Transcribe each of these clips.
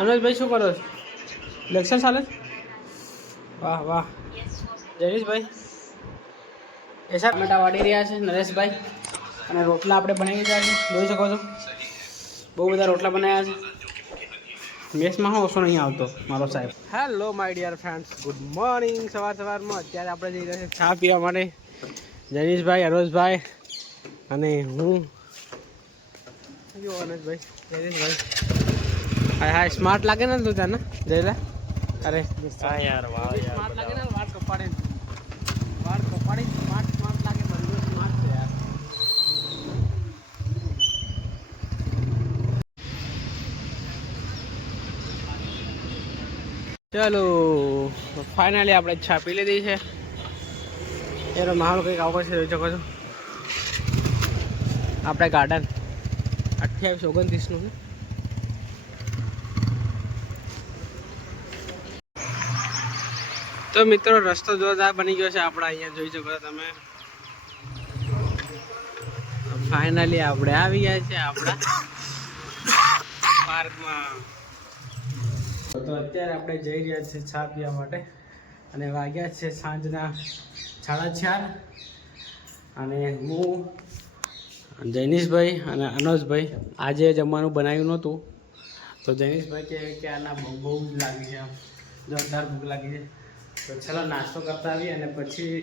અનુજભાઈ શું કરો છો? લેક્ચર ચાલે? વાહ વાહ. જયેશભાઈ એસા ટમેટા વાળી રહ્યા છે નરેશભાઈ, અને રોટલા આપણે બનાવી રહ્યા છે, જોઈ શકો છો. બહુ બધા રોટલા બનાવ્યા છે. મેસમાં હું ઓછો નહીં આવતો મારો સાહેબ. Hello my dear friends, good morning. સવારમાં અત્યારે આપણે જઈ રહ્યા છીએ ચા પીવા માટે. જયેશભાઈ, અરોજભાઈ અને હું. જો અનુજભાઈ, જયેશભાઈ. હા હા, સ્માર્ટ લાગે ને તું તને જયલા? અરે હા યાર, વાહ યાર, સ્માર્ટ લાગે ને. વાળ કપાડી સ્માર્ટ લાગે, બધું સ્માર્ટ છે યાર. ચલો ફાઇનલી આપણે ચા પી લીધી છે. એનો માહોલ કંઈક આવો છે, જોઈ શકો છો. આપણે ગાર્ડન 28-29 છે. તો મિત્રો, રસ્તો જોરદાર બની ગયો છે આપણા અહીંયા, જોઈ શકો છો તમે. ફાઇનલી આપણે આવી ગયા છે આપણા પાર્કમાં. તો અત્યારે આપણે જઈ રહ્યા છીએ ચા પીવા માટે, અને વાગ્યા છે સાંજના 4:30. અને હું, જૈનિશભાઈ અને અનોજભાઈ આજે જમવાનું બનાવ્યું નહોતું, તો જૈનિશભાઈ કે આના બહુ જ લાગી છે, જોરદાર ભૂખ લાગી છે. તો ચલો નાસ્તો કરતા આવીએ અને પછી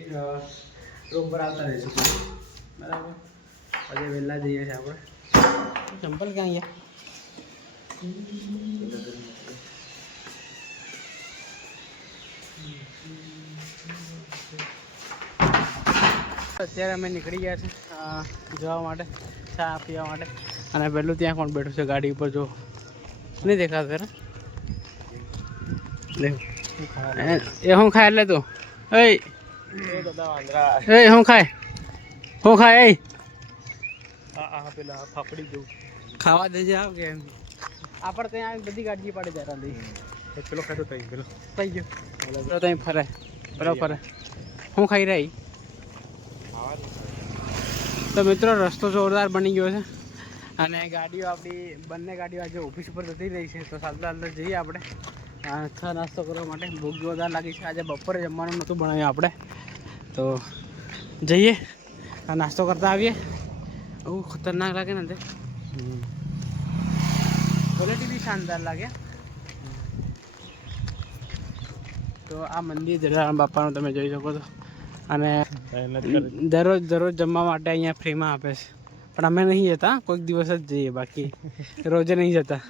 રૂમ પર આવતા રહીશું, બરાબર. પછી વહેલા જઈએ છીએ આપણે. ચંપલ ક્યાં ગયા? અત્યારે અમે નીકળી ગયા છે જવા માટે, ચા પીવા માટે. અને પહેલું ત્યાં કોણ બેઠું છે ગાડી ઉપર, જો નહીં દેખાતું ને? એ હું ખાય એટલે તું એ હું ખાય એ પેલા ફાફડી જેવું ખાવા દેજે. આવ કે આપણે ત્યાં બધી ગાડી પાડે જાય પેલો ખાતો થઈ ગયો ત્યાં ફરે બરાબર. હું ખાઈ રહી. તો મિત્રો, રસ્તો જોરદાર બની ગયો છે, અને ગાડીઓ આપણી બંને ગાડીઓ આજે ઓફિસ ઉપર જતી રહી છે. તો ચાલતા ચાલતા જઈએ આપણે ચા નાસ્તો કરવા માટે. ભૂખ જોરદાર લાગી છે. આજે બપોરે જમવાનું નહોતું બનાવ્યું આપણે, તો જઈએ નાસ્તો કરતા આવીએ. બહુ ખતરનાક લાગે ને તે, ક્વોલિટી બી શાનદાર લાગે. તો આ મંદિર જલારામ બાપાનું તમે જોઈ શકો છો, અને દરરોજ જમવા માટે અહીંયા ફ્રીમાં આપે છે. પણ અમે નહીં જતા, કોઈક દિવસ જ જઈએ, બાકી રોજે નહીં જતા.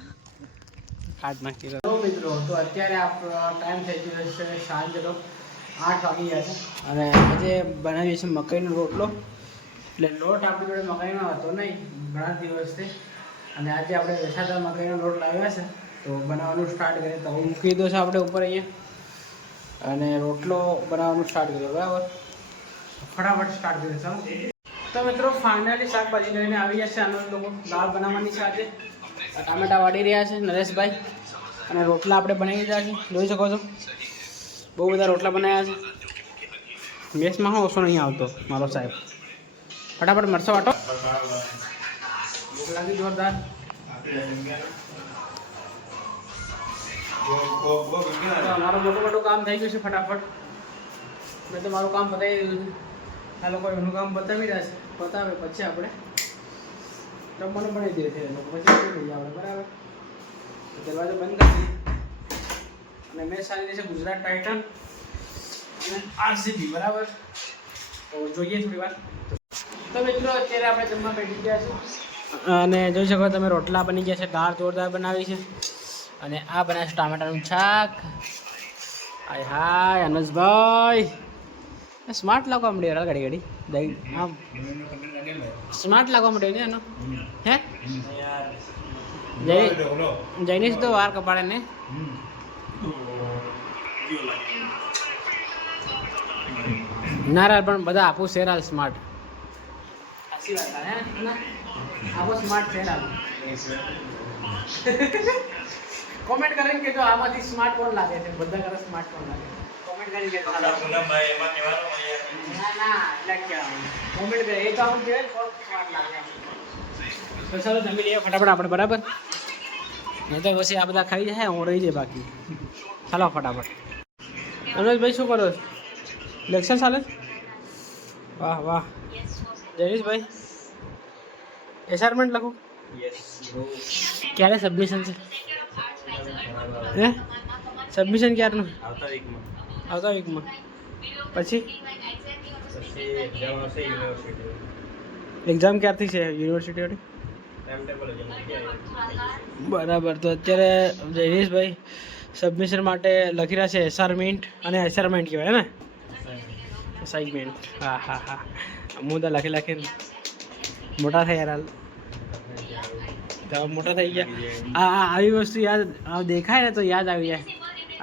કાર્ડ નાખી દો મિત્રો. તો અત્યારે આપણો ટાઈમ થઈ ગયો છે સાંજનો 8 વાગી ગયા છે, અને આજે બનાવીએ છીએ મકાઈનો રોટલો. એટલે લોટ આપણી જોડે મકાઈનો હતો નહીં ઘણા દિવસથી, અને આજે આપણે વેસાતા મકાઈનો લોટ લાવ્યા છે, તો બનાવવાનું સ્ટાર્ટ કરીએ. તો હું મૂકી દો છે આપણે ઉપર અહીંયા, અને રોટલો બનાવવાનું સ્ટાર્ટ કર્યો, બરાબર. ફટાફટ સ્ટાર્ટ કરીએ ચાલો. તો મિત્રો, ફાઇનલી શાકભાજી લઈને આવી ગયા છે આનંદ લોકો. દાળ બનાવવાની છે આજે, ટામેટા વાળી રહ્યા છે નરેશભાઈ, અને રોટલા આપણે બનાવી રહ્યા છે, જોઈ શકો છો. બહુ બધા રોટલા બનાવ્યા છે. મેસમાં હું ઓછો નહીં આવતો મારો સાહેબ. ફટાફટ મરચો વાટો, ભૂખ લાગી જોરદાર. મારું મોટું કામ થઈ ગયું છે. ફટાફટ મેં તો મારું કામ બતાવી દીધું છે. આ લોકો એનું કામ બતાવી રહ્યા છે, બતાવે પછી આપણે જમવાનું બનાવી દઈએ છીએ. પછી લઈએ આપણે, બરાબર. દરવાજો બંધ કરી દઈએ. અને મેચ ચાલી રહી છે ગુજરાત ટાઇટન અને આરસીબી, બરાબર. તો જોઈએ થોડી વાર. તો મિત્રો, અત્યારે આપણે જમવા બેઠી ગયા છે, અને જોઈ શકો તમે રોટલા બની ગયા છે, દાળ જોરદાર બનાવી છે, અને આ બનાવે છે ટામેટાનું શાક. હાય હાય અનુજભાઈ, સ્માર્ટ લાગવા મળ્યો ઘડી આમ સ્માર્ટ લાગવા મળ્યો ને એનો. હે જૈનિશ તો વાર કપાડે ને. નારાયણ પણ બધા આપું શેરાલ સ્માર્ટ. સાચી વાત હે, આપો સ્માર્ટ શેરાલ. કોમેન્ટ કરીને કે જો આમાંથી સ્માર્ટ કોણ લાગે છે, બધા કરે સ્માર્ટ કોણ લાગે. કોમેન્ટ કરી કે ના એટલે ક્યાં કોમેન્ટ કરે એ તો આમ કહેવાય કોણ સ્માર્ટ લાગે. તો ચાલો જમી લઈએ ફટાફટ આપણે, બરાબર. નહીં તો પછી આ બધા ખાઈ જાય હું રહી જાય બાકી. ચાલો ફટાફટ. અનુજભાઈ શું કરો છો? લેક્ચર ચાલે? વાહ વાહ. જયેશભાઈ એસાઇનમેન્ટ લખું? ક્યારે સબમિશન છે? હે સબમિશન ક્યારનું? આવતા વીકમાં. પછી એક્ઝામ ક્યારથી છે યુનિવર્સિટીઓની? બરાબર. તો અત્યારે જયેશભાઈ સબમિશન માટે લખી રહ્યા છે એસાઇનમેન્ટ. અને એસાઇનમેન્ટ કહેવાય ને? અસાઇનમેન્ટ. હા હા હા. હું તો લખીને મોટા થઈ યાર. હાલ મોટા થઈ ગયા. આવી વસ્તુ યાદ દેખાય ને તો યાદ આવી જાય.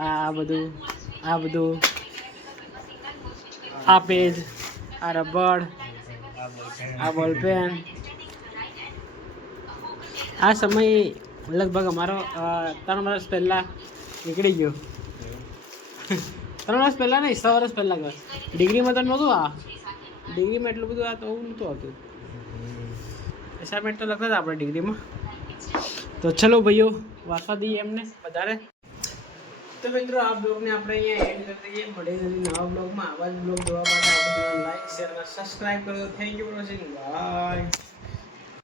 આ બધું આ પેજ, આ રબડ, આ બોલપેન. આ સમય લગભગ અમારો 3 વર્ષ પહેલાં નીકળી ગયો. 3 વર્ષ પહેલાં નહીં, 6 વર્ષ પહેલાં ગયો. ડિગ્રીમાં તો નહોતું. ડિગ્રીમાં એટલું બધું તો નહોતું આવતું. એસાઇનમેન્ટ તો લખતા હતા આપણે ડિગ્રીમાં. તો ચલો ભાઈઓ વાંચવા દઈએ એમને વધારે. તો મિત્રો આ બ્લોગને આપણે અહીંયા એન્ડ કરી દઈએ. મળીએ નવા બ્લોગમાં. આવા જ બ્લોગ જોવા માટે આપણે લાઈક શેર અને સબસ્ક્રાઈબ કરો. Thank you for watching. By.